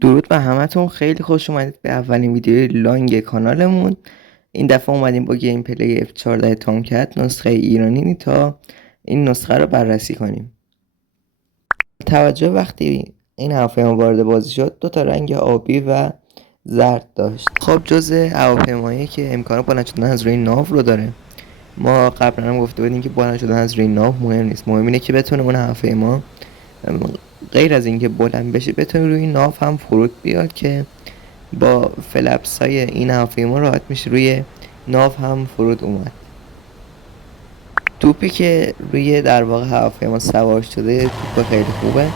درود به همتون، خیلی خوش اومدید به اولین ویدیوی لانگ کانالمون. این دفعه اومدیم با گیم پلی F14 تامکت نسخه ایرانی تا این نسخه رو بررسی کنیم. توجه وقتی این هواپیما وارد بازی شد، دو تا رنگ آبی و زرد داشت. خب جزء هواپیمایی که امکان بلند شدن از روی ناو رو داره. ما قبلا هم گفته بودیم که بلند شدن از روی ناو مهم نیست، مهم اینه که بتونه اون هواپیما غیر از اینکه بلند بشه بتونه روی ناو هم فرود بیاد که با فلپس های این هواپیما راحت میشه روی ناو هم فرود اومد. توپی که روی در واقع هواپیما سوار شده توپ خیلی خوبه.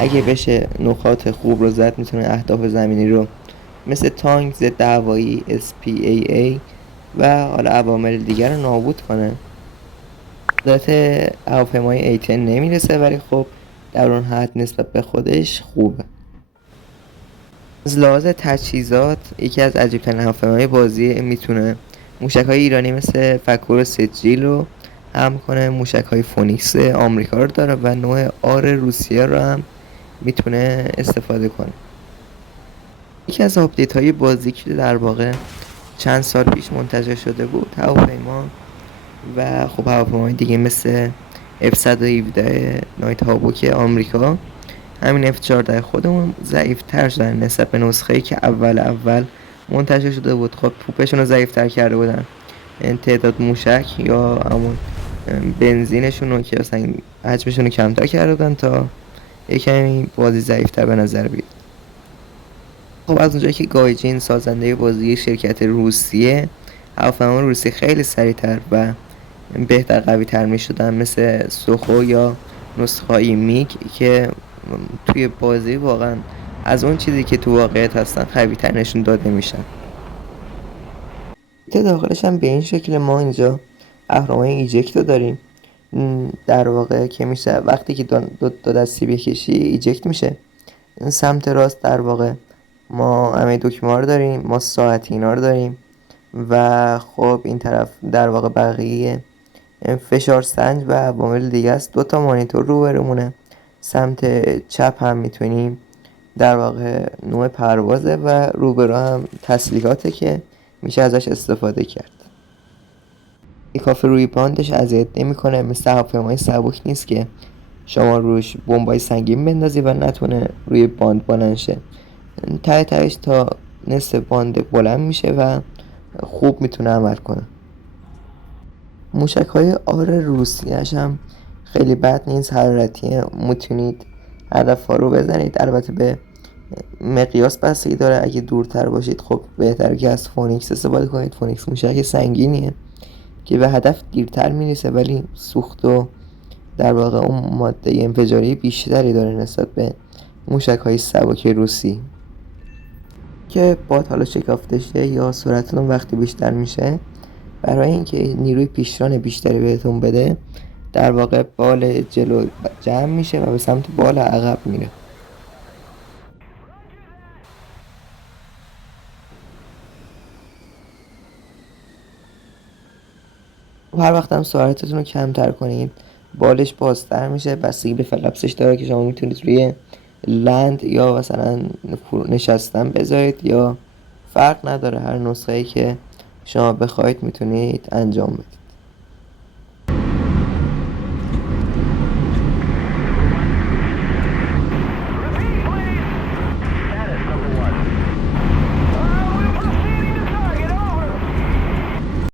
اگه بشه نقاط خوب رو زد، میتونه اهداف زمینی رو مثل تانک، ضد هوایی، SPAA و حالا عوامل دیگر رو نابود کنه. ذات هواپیمای A10 نمیرسه، ولی خب در اون حد نسبت به خودش خوبه. از لحاظ تجهیزات یکی از عجیب‌ترین هواپیمای بازی. میتونه موشک‌های ایرانی مثل فکور سجیل رو حمل کنه، موشک‌های فونیکس آمریکا رو داره و نوع آر روسیه رو هم میتونه استفاده کنه. یکی از آپدیت‌های بازی که در واقع چند سال پیش منتشر شده بود، هواپیما و خب هواپیمای دیگه مثل F-117 نایت هاوک آمریکا، همین F-14 خودمون ضعیف‌تر شدن نسبت به نسخه‌ای که اول منتشر شده بود. خب توپشون رو ضعیف‌تر کرده بودن، تعداد موشک یا همون بنزینشون رو که مثلا حجمشون رو کمتر کرده بودن تا یکمی بازی ضعیف‌تر به نظر بیاد. خب از اونجایی که گایجین سازنده بازی شرکت روسیه، هواپیمای روسی خیلی سریعتر و بهتر قوی‌تر می‌شدن مثل سوخو یا نسخه‌های میگ که توی بازی واقعا از اون چیزی که تو واقعیت هستن قوی‌تر نشون داده میشن. داخلش هم به این شکل ما اینجا اهرامای ایجکت رو داریم، در واقع که میشه وقتی که دو دستی بکشی ایجکت میشه. سمت راست در واقع ما همه دکمه ها رو داریم، ما ساعت اینا رو داریم و خب این طرف در واقع بقیه فشار سنج و عوامل دیگه است. دو تا مانیتور رو برمونه. سمت چپ هم میتونیم در واقع نوع پروازه و روبرو هم تسلیحاته که میشه ازش استفاده کرد. کافه روی باندش اذیت نمیکنه، مثل هواپیمای سبک نیست که شما روش بمبای سنگین بندازی و نتونه روی باند بلند شه. تهش تا نصف باند بلند میشه و خوب میتونه عمل کنه. موشک های آر روسیه‌اش هم خیلی بد نیست، حرارتیه، میتونید هدف ها رو بزنید. البته به مقیاس بستگی داره، اگه دورتر باشید خب بهتره که از فونیکس استفاده کنید. فونیکس موشک سنگینیه که به هدف دیرتر میرسه، ولی سوخت و در واقع اون ماده انفجاری بیشتری داره نسبت به موشک های سبک روسی که باد حالا شکافته شه یا سرعتتون وقتی بیشتر میشه، برای اینکه نیروی پیشران بیشتری بهتون بده در واقع بال جلو جمع میشه و به سمت بال عقب میره. هر وقت هم سرعتتون رو کمتر کنید بالش بازتر میشه. بستگی به فلپسش داره که شما میتونید روی لند یا مثلا نشستن بذارید، یا فرق نداره، هر نسخه‌ای که شما بخواید میتونید انجام بدید.